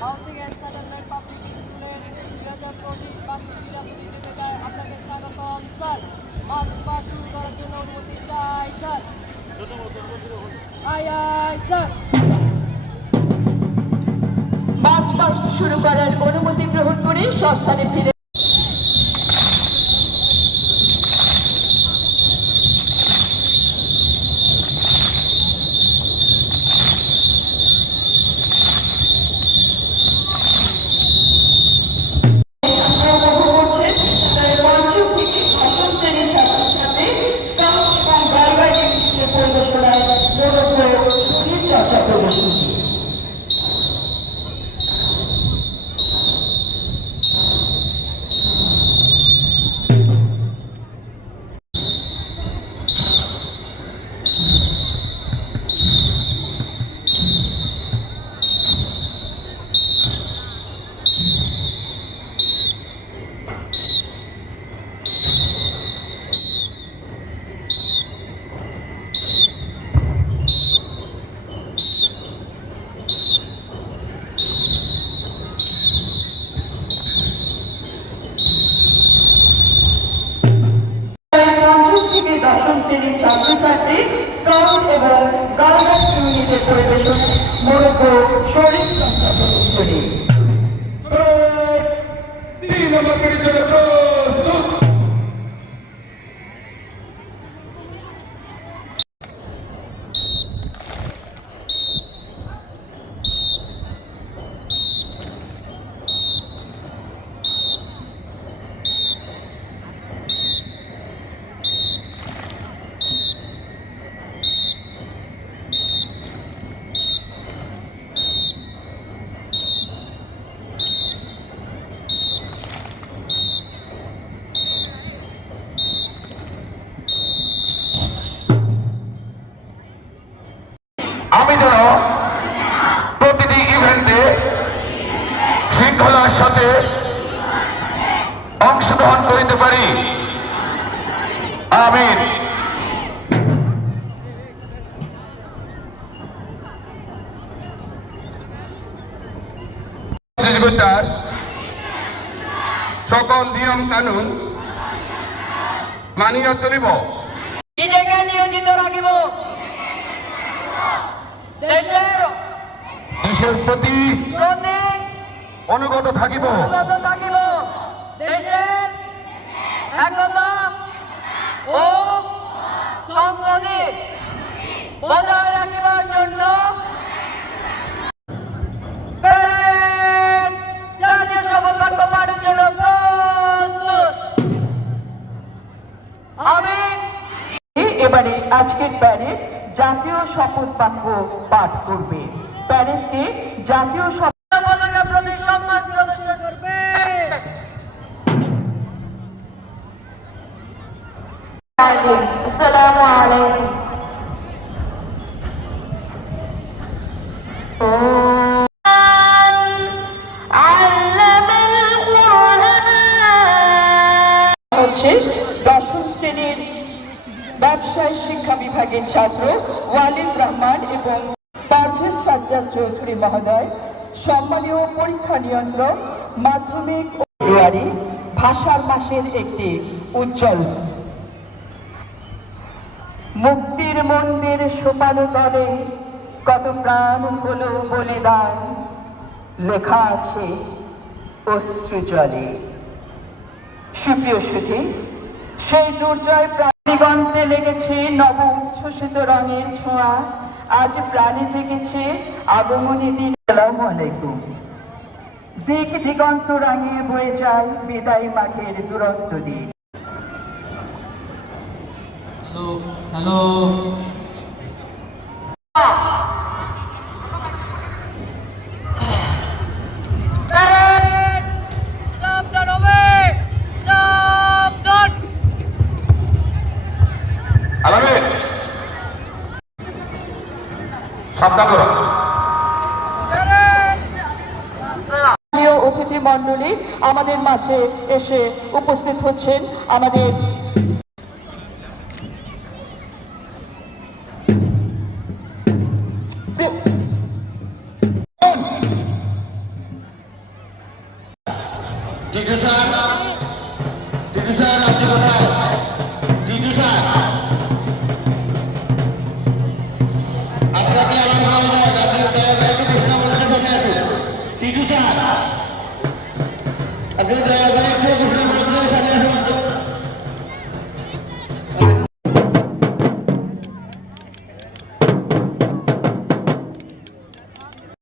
Housing and public স্কুলের দুই হাজার পঁচিশ বার্ষিক ক্রীড়াবিধি জুটিকায় আপনাকে স্বাগতম, স্যার। মাছ পা শুরু করার জন্য অনুমতি চাই, স্যার। Aye aye sir. মাছ পাস শুরু করার অনুমতি গ্রহণ করে সস্থানে ফিরে শরীর চর্চা স্কাউট এবং গার্ডার ইউনিটের পরিবেশন মোড়ক শরীর চর্চা প্রদর্শনী তিন নম্বর আমি যেন প্রতিটি ইভেন্টে শৃঙ্খলার সাথে অংশগ্রহণ করিতে পারি। আমিন। প্রতিযোগিতার সকল নিয়ম কানুন মানিয়া চলিব। নিজেকে নিয়োজিত রাখিব। দেশের প্রতি অনুগত থাকিব। অনুগত থাকিব। দেশের আজকের প্যারেড জাতীয় শপথ বাক্য পাঠ করবে। প্যারেডকে জাতীয় শপথ সম্মান প্রদর্শন করবে। আসসালামু আলাইকুম। বিভাগের ছাত্র ওয়ালিদ রহমান এবং পারভেজ সাজ্জাদ চৌধুরী মহোদয়। সম্মানীয় পরীক্ষা নিয়ন্ত্রক, মাধ্যমিক ফেব্রুয়ারি ভাষার মাসের একটি উজ্জ্বল। মুক্তির মন্দির সোপানো তলে কত প্রাণ হলো বলিদান, লেখা আছে অশ্রু জলে সুপ্রিয় সুধী, সেই দুর্জয় প্রাণীগন্তে লেগেছে নব উচ্ছ্বসিত রঙের ছোঁয়া। আজ প্রাণে জেগেছে আগমনী দিন। আসসালামু আলাইকুম। দিক দিগন্ত রাঙিয়ে বয়ে যায় বিদায় মাঠের দুরন্ত দিন। হ্যালো প্যারেড সাবধান হবে সাবধান আলামে সাবধান অতিথি মণ্ডলী আমাদের মাঝে এসে উপস্থিত হচ্ছেন। আমাদের টিটু স্যার টিটু স্যার আপনি কোথায় টিটু স্যার আপনি দয়া করে একটু সামনে আসুন